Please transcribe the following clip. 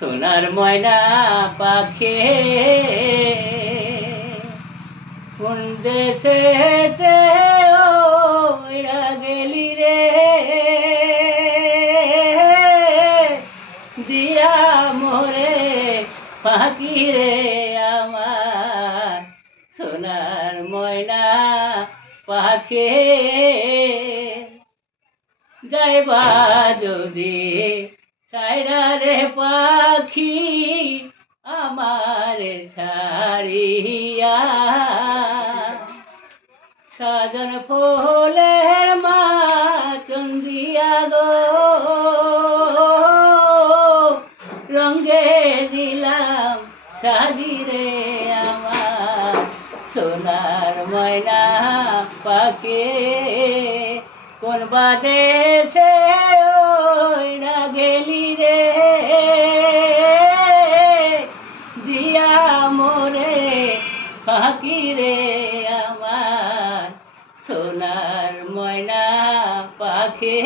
সোনার ময়না পাখি কোন দেশেতে ওইরা গেলি রে দিয়া মোরে পাখি রে আমার সোনার ময়না পাখি যাইবা যদি সাইরা রে পাখি আমার ছাড়িয়া সাজন ফুলের মা চন্দিয়া গো রঙ্গে দিলাম সাজিরে আমার সোনার ময়না পাখি কোন বাদেশে ওইরা গেলি রে দিয়া মোরে পাখি রে আমার সোনার ময়না পাখি।